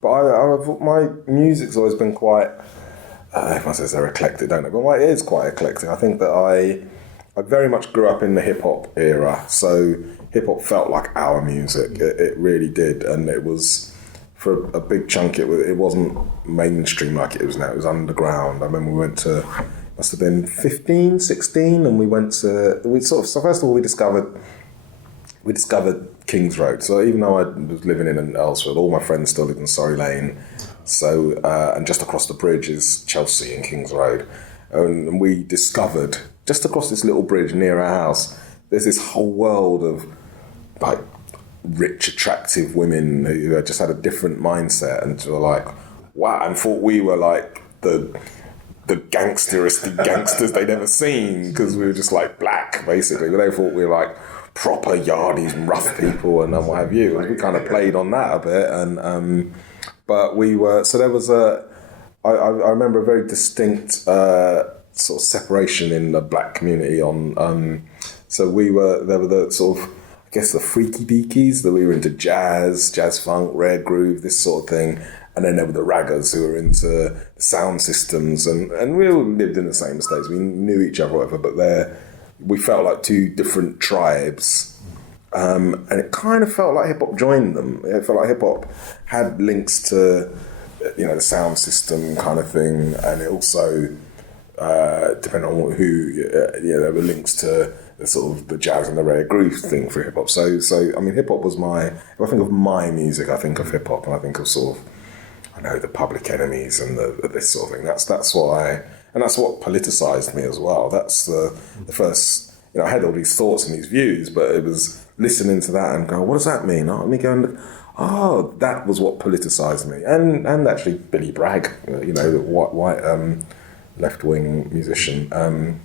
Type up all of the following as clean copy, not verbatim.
But my music's always been quite. Everyone says they're eclectic, don't they? But it is quite eclectic. I think that I very much grew up in the hip hop era, so hip hop felt like our music. It really did, and it was for a big chunk. It wasn't mainstream like it is now. It was underground. I remember we went to must have been 15, 16, and so first of all we discovered Kings Road. So even though I was living in Earlsfield, all my friends still lived in Surrey Lane. So, and just across the bridge is Chelsea and Kings Road. And we discovered, just across this little bridge near our house, there's this whole world of like rich, attractive women who had just had a different mindset and were like, wow, and thought we were like the gangsteristic gangsters they'd ever seen because we were just like black, basically. But they thought we were like proper yardies and rough people and what have you. And we kind of played on that a bit. And but we were, so there was I remember a very distinct sort of separation in the black community on, so there were the sort of, I guess the freaky deakies, that we were into jazz funk, rare groove, this sort of thing. And then there were the raggers who were into sound systems, and we all lived in the same estates. We knew each other, whatever, but we felt like two different tribes. And it kind of felt like hip hop joined them. It felt like hip hop had links to, the sound system kind of thing, and it also, depending on who, there were links to the sort of the jazz and the rare groove thing for hip hop. So I mean, hip hop was if I think of my music, I think of hip hop, and I think of sort of, I know, the Public Enemies and this sort of thing. That's what politicized me as well. That's the first. I had all these thoughts and these views, but it was listening to that and going, what does that mean? Me going, oh, that was what politicized me. And actually Billy Bragg, the white left wing musician.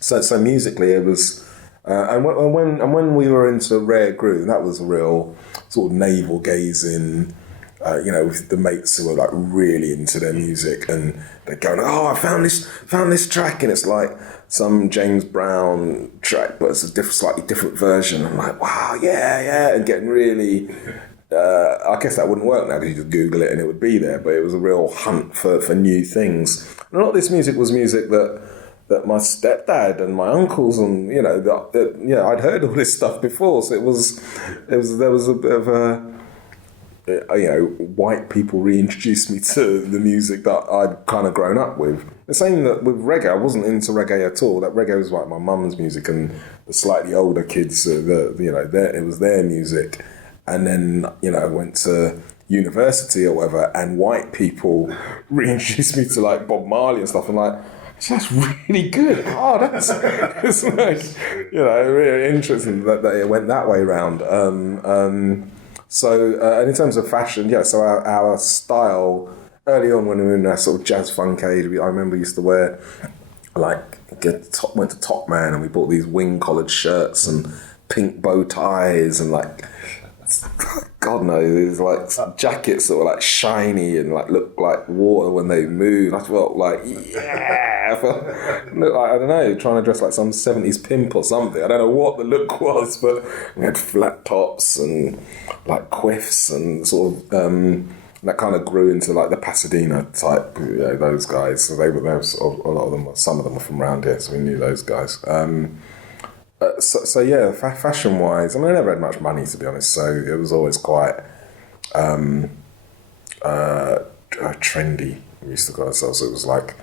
So musically it was, and when we were into rare groove, that was a real sort of navel gazing. With the mates who were like really into their music, and they're going, oh, I found this track, and it's like some James Brown track, but it's a slightly different version. I'm like, wow, yeah, and getting really, I guess that wouldn't work now because you just Google it and it would be there, but it was a real hunt for new things. And a lot of this music was music that my stepdad and my uncles and, I'd heard all this stuff before, so there was a bit of a, white people reintroduced me to the music that I'd kind of grown up with. The same that with reggae, I wasn't into reggae at all. That reggae was like my mum's music, and the slightly older kids, it was their music. And then, I went to university or whatever, and white people reintroduced me to like Bob Marley and stuff, and like, that's really good. Oh, that's like, really interesting that it went that way round. So, and in terms of fashion, so our style, early on when we were in that sort of jazz funk age, I remember we used to wear, went to Top Man and we bought these wing-collared shirts and pink bow ties and like, God knows, these like jackets that were like shiny and like looked like water when they moved. I felt like, I looked like, I don't know, trying to dress like some 70s pimp or something. I don't know what the look was, but we had flat tops and like quiffs and sort of, that kind of grew into like the Pasadena type, those guys. So they were sort of, a lot of them, some of them were from around here, so we knew those guys. Fashion wise, I mean, I never had much money, to be honest, so it was always quite trendy. We used to call ourselves, so it was like,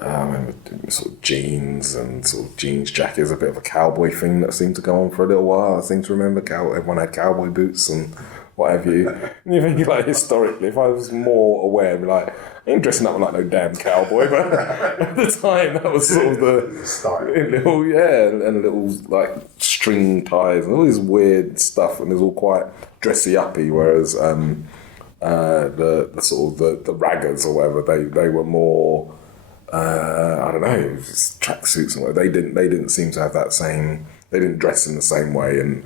I remember sort of jeans and sort of jeans jackets, a bit of a cowboy thing that seemed to go on for a little while. I seem to remember everyone had cowboy boots and what have you. And you think, like, historically, if I was more aware, I'd be like, I ain't dressing up like no damn cowboy, but at the time, that was sort of the style. And little, like, string ties and all this weird stuff, and it was all quite dressy-uppy, whereas the sort of the raggers or whatever, they were more, I don't know, tracksuits and whatever. They didn't seem to have that same, they didn't dress in the same way, and